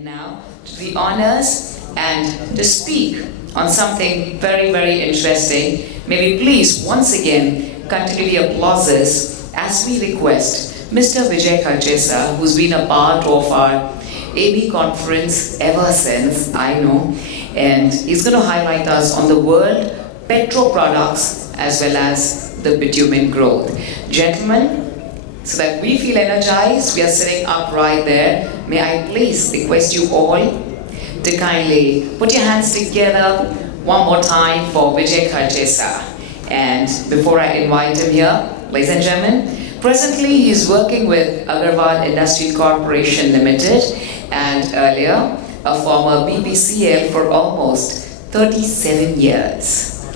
And now to the honors and to speak on something very, very interesting. May we please once again continue the applauses as we request Mr. Vijay Kharchesa, who's been a part of our AB conference ever since, I know, and he's going to highlight us on the world petro products as well as the bitumen growth. Gentlemen, so that we feel energized, we are sitting up right there. May I please request you all to kindly put your hands together one more time for Vijay Kharchesa. And before I invite him here, ladies and gentlemen, presently he is working with Agarwal Industries Corporation Limited and earlier a former BPCL for almost 37 years.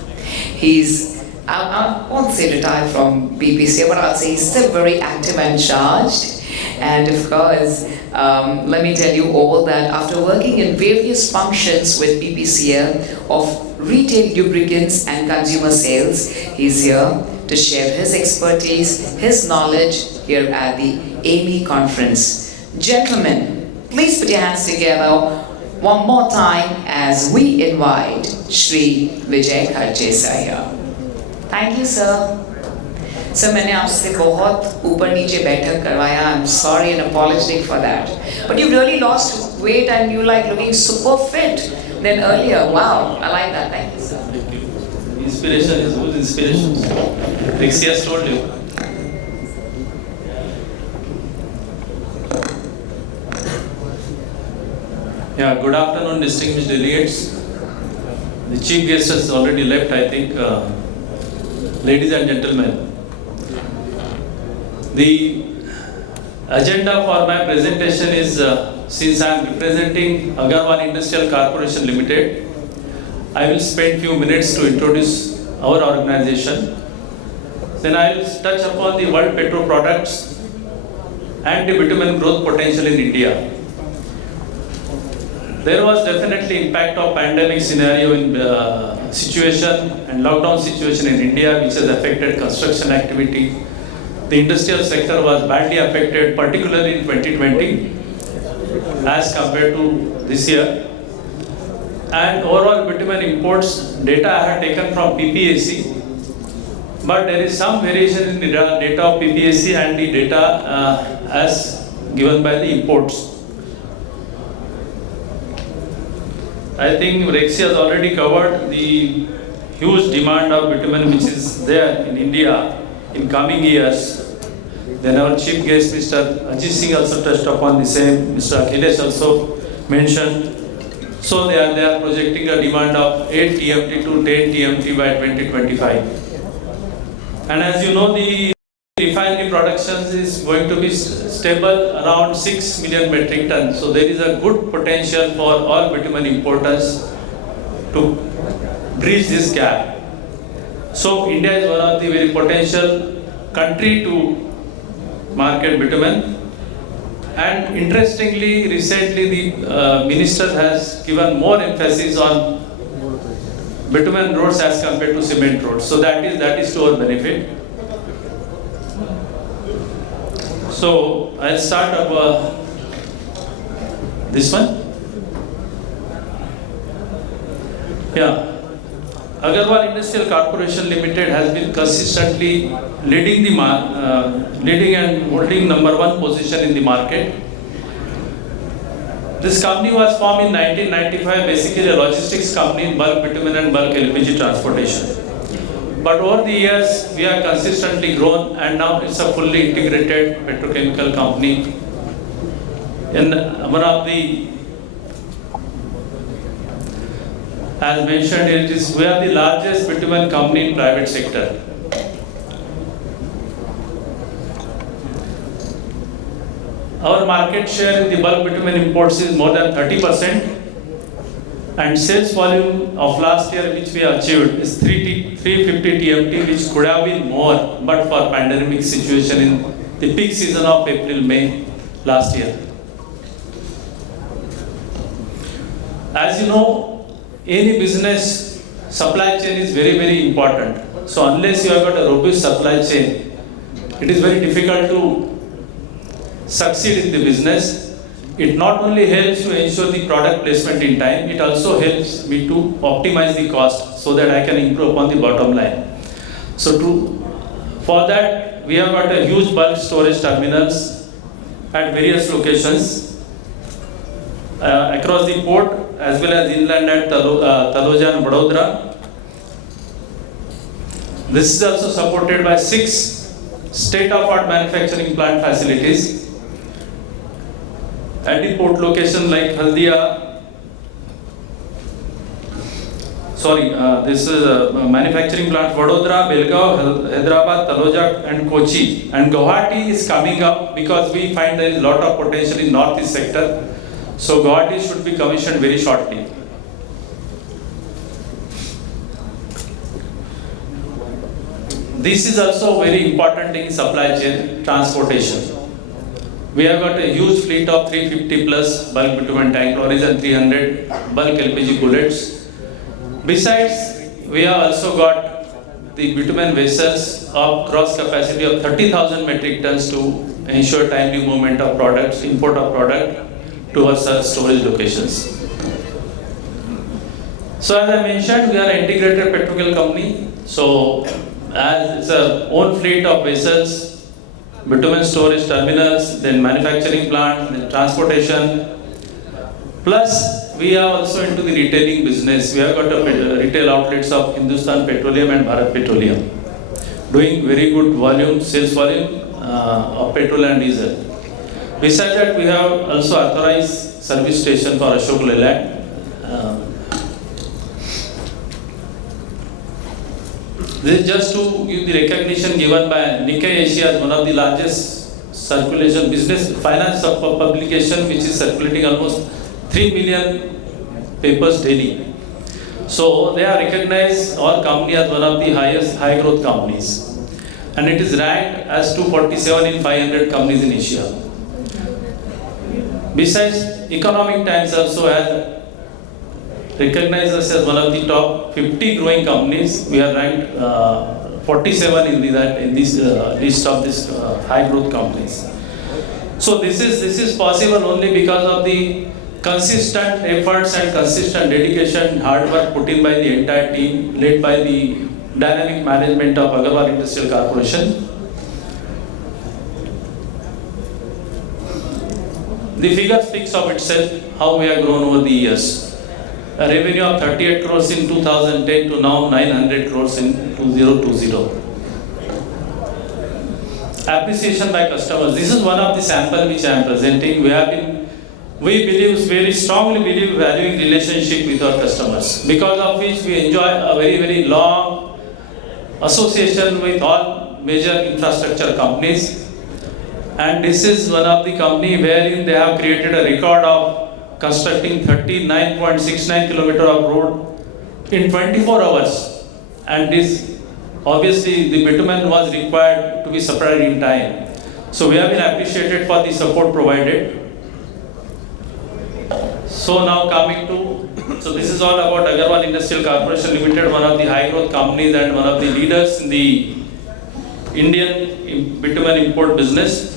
I won't say retired from BPCL, but I'll say he's still very active and charged. And of course, let me tell you all that after working in various functions with BPCL of retail lubricants and consumer sales, he's here to share his expertise, his knowledge here at the AME conference. Gentlemen, please put your hands together one more time as we invite Shri Vijay Kharchesa here. Thank you, sir. Sir, मैंने आपसे बहुत ऊपर नीचे बैठक करवाया. I'm sorry and apologetic for that. But you really lost weight and you like looking super fit than earlier. Wow, I like that. Thank you, sir. Thank you. Inspiration is good inspiration. Rixi has told you. Yeah, good afternoon, distinguished delegates. The chief guest has already left, I think. Ladies and gentlemen, the agenda for my presentation is, since I am representing Agarwal Industrial Corporation Limited, I will spend few minutes to introduce our organization. Then I will touch upon the world petro products and the bitumen growth potential in India. There was definitely impact of pandemic scenario in situation and lockdown situation in India, which has affected construction activity. The industrial sector was badly affected, particularly in 2020 as compared to this year. And overall bitumen imports data I have taken from PPAC, but there is some variation in the data of PPAC and the data as given by the imports. I think Rexy has already covered the huge demand of bitumen which is there in India in coming years. Then our chief guest, Mr. Ajit Singh, also touched upon the same. Mr. Akhilesh also mentioned. So they are projecting a demand of 8 TMT to 10 TMT by 2025. And as you know, the refinery production is going to be stable around 6 million metric tons. So there is a good potential for all bitumen importers to bridge this gap. So India is one of the very potential country to market bitumen. And interestingly, recently the minister has given more emphasis on bitumen roads as compared to cement roads. So that is to our benefit. So I'll start up this one. Yeah. Agarwal Industrial Corporation Limited has been consistently leading and holding #1 position in the market. This company was formed in 1995, basically a logistics company in bulk bitumen and bulk LPG transportation. But over the years, we have consistently grown and now it's a fully integrated petrochemical company. In one of the, as mentioned, we are the largest bitumen company in private sector. Our market share in the bulk bitumen imports is more than 30%. And sales volume of last year which we achieved is 350 TMT, which could have been more but for pandemic situation in the peak season of April, May last year. As you know, any business supply chain is very, very important. So unless you have got a robust supply chain, it is very difficult to succeed in the business. it not only helps to ensure the product placement in time, it also helps me to optimize the cost so that I can improve upon the bottom line. So for that, we have got a huge bulk storage terminals at various locations across the port as well as inland at Taloja and Vadodara. This is also supported by 6 state-of-art manufacturing plant facilities at the port location like Haldia. This is a manufacturing plant Vadodara, Belgaum, Hyderabad, Taloja and Kochi. And Guwahati is coming up because we find there is a lot of potential in northeast sector. So Guwahati should be commissioned very shortly. This is also very important in supply chain transportation. We have got a huge fleet of 350 plus bulk bitumen tank lorries and 300 bulk LPG bullets. Besides, we have also got the bitumen vessels of gross capacity of 30,000 metric tons to ensure timely movement of products, import of product towards our storage locations. So as I mentioned, we are an integrated petrochemical company. So as it's a own fleet of vessels, bitumen storage terminals, then manufacturing plant, then transportation. Plus, we are also into the retailing business. We have got a retail outlets of Hindustan Petroleum and Bharat Petroleum, doing very good volume, sales volume of petrol and diesel. Besides that, we have also authorized service station for Ashok Leyland. This is just to give the recognition given by Nikkei Asia as one of the largest circulation business finance publication, which is circulating almost 3 million papers daily. So they are recognized our company as one of the highest high growth companies, and it is ranked as 247 in 500 companies in Asia. Besides, Economic Times also has recognized us as one of the top 50 growing companies. We are ranked 47 in this list of this high growth companies. So this is possible only because of the consistent efforts and consistent dedication, hard work put in by the entire team led by the dynamic management of Agarwal Industrial Corporation. The figure speaks of itself, how we have grown over the years. A revenue of 38 crores in 2010 to now 900 crores in 2020. Appreciation by customers. This is one of the sample which I am presenting. We believe, very strongly believe, valuing relationship with our customers, because of which we enjoy a very, very long association with all major infrastructure companies. And this is one of the company wherein they have created a record of constructing 39.69 kilometers of road in 24 hours. And this, obviously, the bitumen was required to be supplied in time. So we have been appreciated for the support provided. So now coming to, so this is all about Agarwal Industrial Corporation Limited, one of the high growth companies and one of the leaders in the Indian bitumen import business.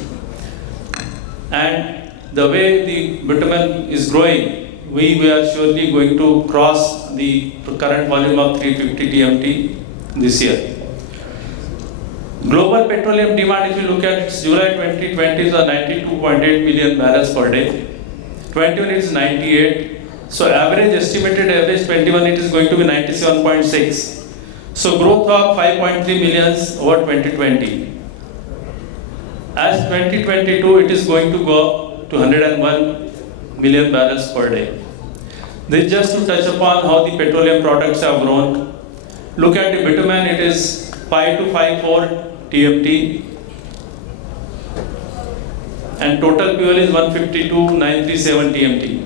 And the way the bitumen is growing, we are surely going to cross the current volume of 350 TMT this year. Global petroleum demand, if you look at July 2020, is 92.8 million barrels per day. 21 is 98. So estimated average 21, it is going to be 97.6. So growth of 5.3 millions over 2020. As 2022, it is going to go to 101 million barrels per day. This is just to touch upon how the petroleum products have grown. Look at the bitumen, it is 5254 TMT. And total fuel is 152,937 TMT.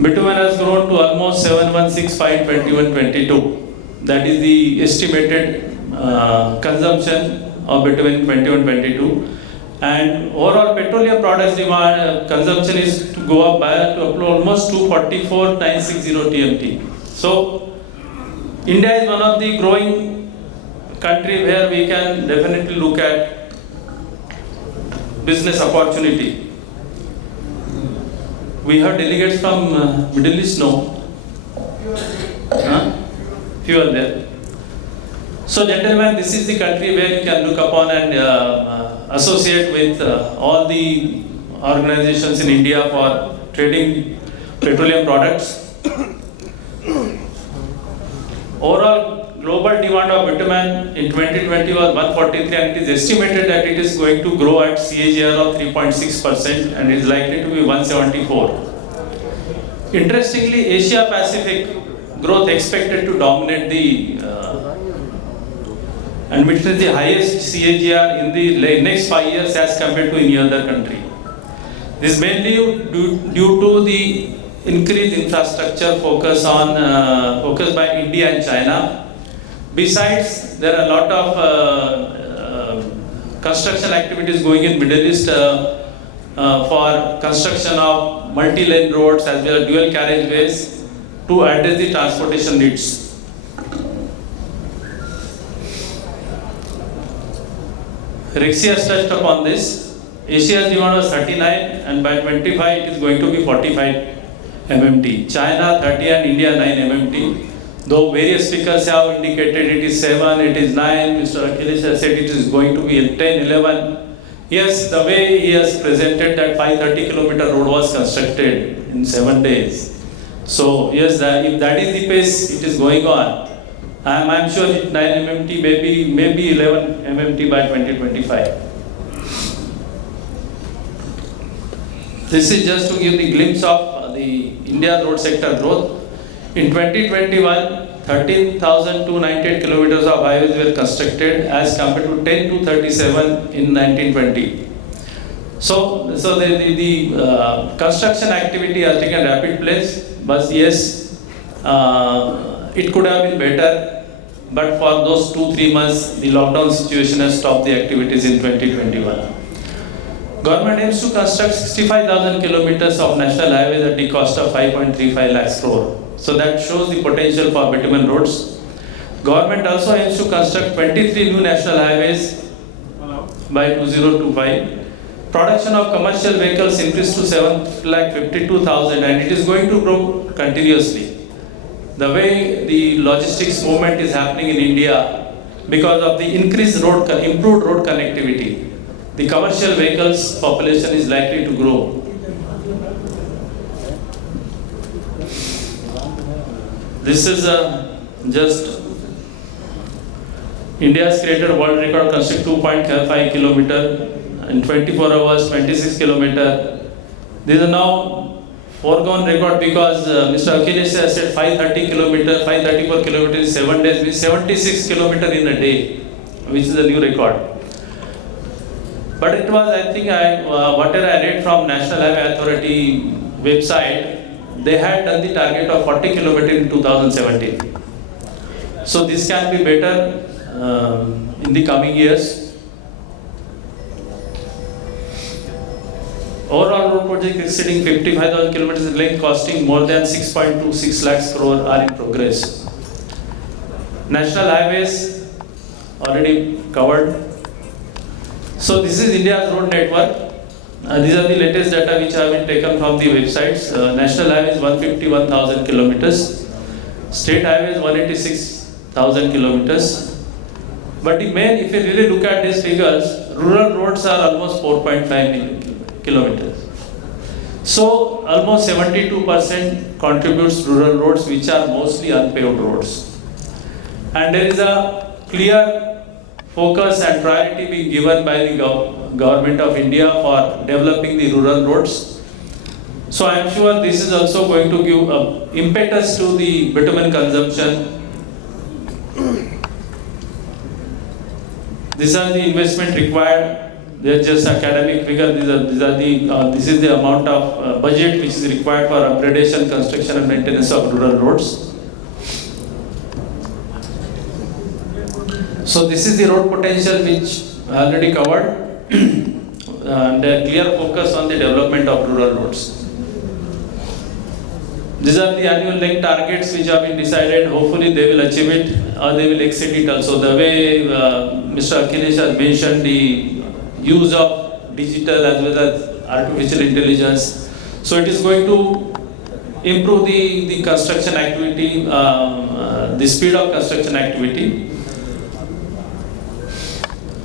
Bitumen has grown to almost 716,521.22. That is the estimated consumption of bitumen in 21-22. And overall petroleum products demand consumption is to go up by almost 244,960 TMT. So India is one of the growing country where we can definitely look at business opportunity. We have delegates from Middle East, no? Huh? Few are there. So gentlemen, this is the country where you can look upon and associate with all the organizations in India for trading petroleum products. Overall global demand of bitumen in 2020 was 143 and it is estimated that it is going to grow at CAGR of 3.6% and is likely to be 174. Interestingly, Asia Pacific growth expected to dominate the and which is the highest CAGR in the next 5 years as compared to any other country. This is mainly due to the increased infrastructure focus by India and China. Besides, there are a lot of construction activities going in Middle East for construction of multi-lane roads as well as dual carriageways to address the transportation needs. Rixi has touched upon this. Asia's demand was 39 and by 25 it is going to be 45 MMT. China 30 and India 9 MMT. Though various speakers have indicated it is 7, it is 9, Mr. Akhilesh has said it is going to be 10, 11. Yes, the way he has presented that 530-kilometer road was constructed in 7 days. So yes, if that is the pace it is going on, I'm sure 9 MMT, maybe 11 MMT by 2025. This is just to give the glimpse of the India road sector growth. In 2021, 13,298 kilometers of highways were constructed as compared to 10,237 in 1920. So the construction activity has taken rapid place, but yes, it could have been better. But for those 2-3 months, the lockdown situation has stopped the activities in 2021. Government aims to construct 65,000 kilometers of national highways at the cost of 5.35 lakhs crore. So that shows the potential for bitumen roads. Government also aims to construct 23 new national highways by 2025. Production of commercial vehicles increased to 7,52,000 and it is going to grow continuously. The way the logistics movement is happening in India because of the improved road connectivity, the commercial vehicles population is likely to grow. This is just India has created a world record construct 2.5 kilometer in 24 hours, 26 kilometer. These are now foregone record because Mr. Akhilesh has said 534 kilometers in 7 days, with 76 kilometers in a day, which is a new record. But it was, I think, whatever I read from National Highway Authority website, they had done the target of 40 kilometers in 2017. So this can be better in the coming years. Overall road project exceeding 55,000 kilometers in length, costing more than 6.26 lakhs crore are in progress. National highways already covered. So this is India's road network. These are the latest data which have been taken from the websites. National highways 151,000 kilometers, state highways 186,000 kilometers. But the main, if you really look at these figures, rural roads are almost 4.5 million kilometers. So almost 72% contributes rural roads, which are mostly unpaved roads. And there is a clear focus and priority being given by the government of India for developing the rural roads. So I am sure this is also going to give impetus to the bitumen consumption. These are the investment required. They are just academic figures. This is the amount of budget which is required for upgradation, construction, and maintenance of rural roads. So this is the road potential which I already covered, and a clear focus on the development of rural roads. These are the annual length targets which have been decided. Hopefully they will achieve it or they will exceed it also. The way Mr. Akhilesh has mentioned the use of digital as well as artificial intelligence. So it is going to improve the construction activity, the speed of construction activity.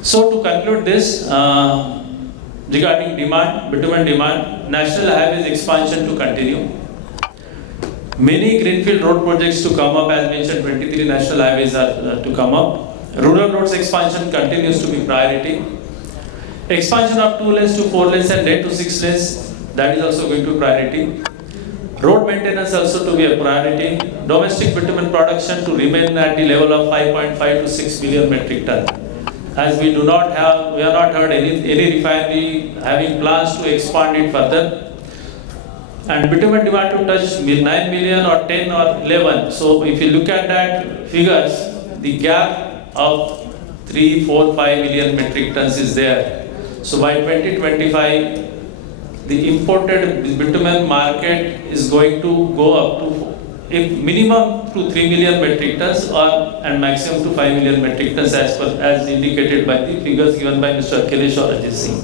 So to conclude this, regarding demand, bitumen demand, national highways expansion to continue. Many greenfield road projects to come up, as mentioned, 23 national highways are to come up. Rural roads expansion continues to be priority. Expansion of 2 lanes to 4 lanes and 8 to 6 lanes, that is also going to be priority. Road maintenance also to be a priority. Domestic bitumen production to remain at the level of 5.5 to 6 million metric ton. As we have not heard any refinery having plans to expand it further. And bitumen demand to touch 9 million or 10 or 11. So if you look at that figures, the gap of 3, 4, 5 million metric tons is there. So by 2025, the imported bitumen market is going to go up to minimum to 3 million metric tons and maximum to 5 million metric tons as indicated by the figures given by Mr. Akhilesh or Ajit Singh.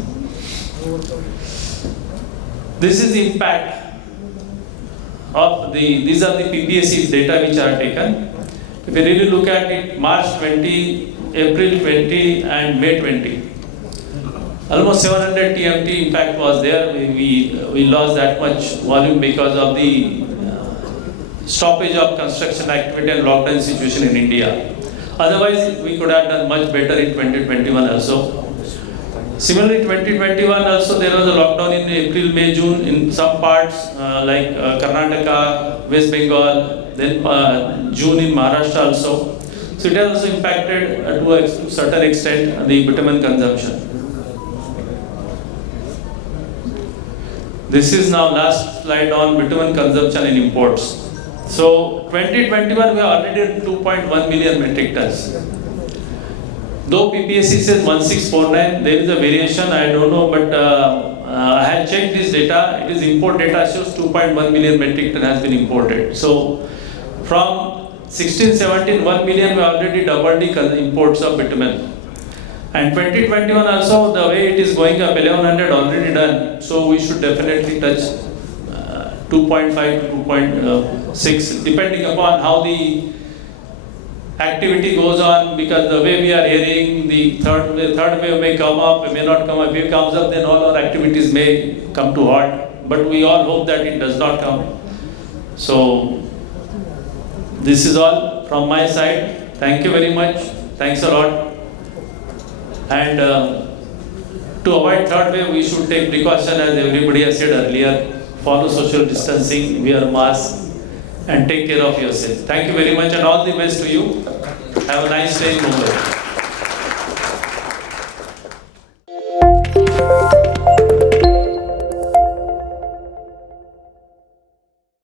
This is the impact of these are the PPAC data which are taken. If you really look at it, March 20, April 20 and May 20. Almost 700 TMT impact was there. We lost that much volume because of the stoppage of construction activity and lockdown situation in India. Otherwise, we could have done much better in 2021 also. Similarly, 2021 also there was a lockdown in April, May, June in some parts like Karnataka, West Bengal, then June in Maharashtra also. So it has also impacted to a certain extent the bitumen consumption. This is now last slide on bitumen consumption and imports. So 2021 we are already at 2.1 million metric tons. Though PPAC says 1649, there is a variation, I don't know, but I had checked this data. It is import data shows 2.1 million metric ton has been imported. So from 16-17, 1 million we already doubled the imports of bitumen. And 2021 also, the way it is going up, 1100 already done. So we should definitely touch 2.5 to 2.6, depending upon how the activity goes on, because the way we are hearing, the third wave may come up, it may not come up. If it comes up, then all our activities may come to halt. But we all hope that it does not come. So this is all from my side. Thank you very much. Thanks a lot. And to avoid third wave, we should take precaution, as everybody has said earlier. Follow social distancing, wear masks, and take care of yourself. Thank you very much, and all the best to you. Have a nice day in Mumbai.